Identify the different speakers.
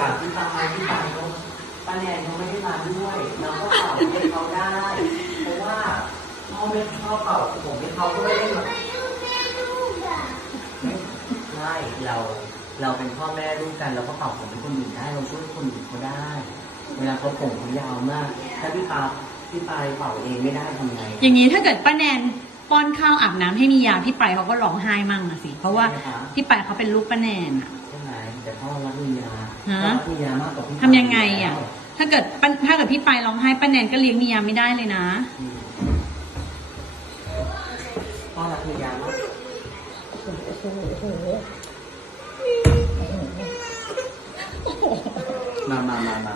Speaker 1: จากที่ทำงาที่ไปเขาป้าแนนเขาไม่ได้มาด้วยเราก็เป่าให้เขาได้ เพราะว่าพ่อไม่ชอบเป่าผมให้เขาก็ไม่ได้หรอกไม่เราเราเป็นพ่อแม่ลูกกันเราก็เป่าผมให้คนอื่นได้เราช่วยคนอื่นเขาได้ เวลาเขาผมเขายาวมาก ถ้าพี่ปาพี่ปายเป่าเองไม่ได้ทำไงอย่าง
Speaker 2: นี้ถ้าเกิดป้าแนนป้อนข้าวอาบน้ำให้มียาพี่ไปเขาก็ร้องไห้มั่งอะสิ เพราะว่าพี่ไปเขาเป็นลูกป้าแนนอะ
Speaker 1: ฮะพ่อรักมียามากกว่าพี่ทำยังไงอะ
Speaker 2: ถ้าเกิดป้าถ้าเกิดพี่ไปร้องไห้ป้าแนนก็เลี้ยงมียาไม่ได้เลยนะ
Speaker 1: อืมพ่อรักมียามากมามามามา